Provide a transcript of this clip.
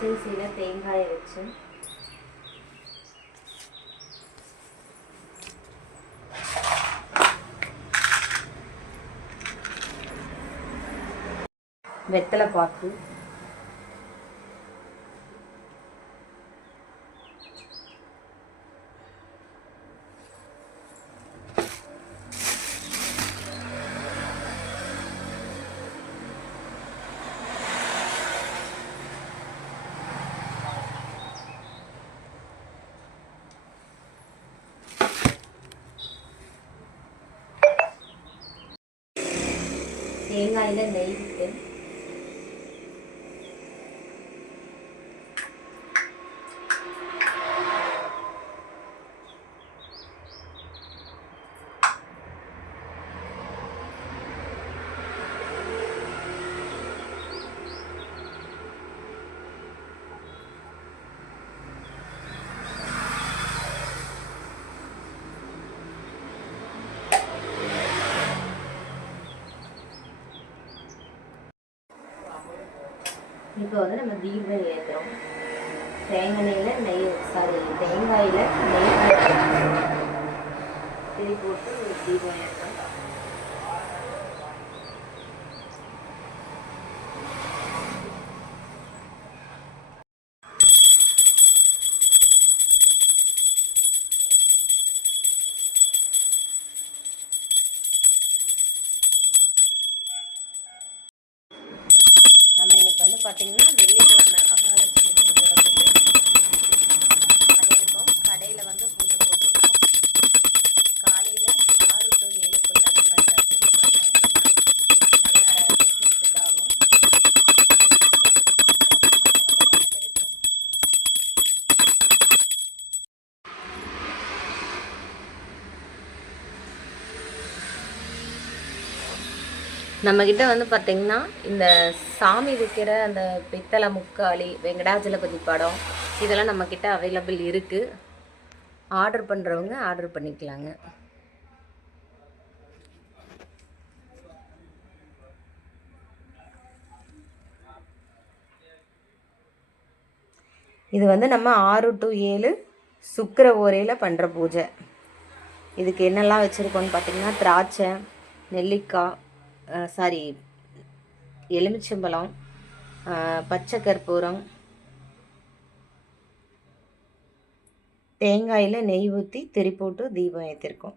பச்சரிசியில் தேங்காயை வச்சு வெத்தலை பாக்கு, தேங்காயில் நெய் விட்டு இப்போ வந்து நம்ம தீபம் ஏற்றுறோம். தேங்காயில் நெய் தேங்காயில் நெய் திரி போட்டு தீபம் ஏற்றுறோம். நம்ம இன்னைக்கு வந்து பார்த்தீங்கன்னா வெள்ளிக்கிழமை மகாலட்சுமி பூஜை வந்துட்டு பண்ணியிருக்கோம். கடையில் வந்து பூஜை போட்டுருக்கோம். காலையில் 6 to 7க்குள்ள நம்ம இந்த பூஜை பண்ணோம் அப்படின்னா நல்ல பிஸ்னஸ் இதாகும், வருமானம் கிடைக்கும். நம்மக்கிட்ட வந்து பார்த்திங்கன்னா இந்த சாமி வைக்கிற அந்த பித்தளை முக்காளி, வெங்கடாஜலபதி படம் இதெல்லாம் நம்மக்கிட்ட அவைலபிள் இருக்குது. ஆர்டர் பண்ணுறவங்க ஆர்டர் பண்ணிக்கலாங்க. இது வந்து நம்ம 6 to 7 சுக்கிர ஓரையில் பண்ணுற பூஜை. இதுக்கு என்னெல்லாம் வச்சுருக்கோன்னு பார்த்திங்கன்னா திராட்சை, நெல்லிக்காய், எலுமிச்சம்பழம், பச்சை கற்பூரம், தேங்காயில் நெய் ஊற்றி திரி போட்டு தீபம் ஏற்றிருக்கோம்.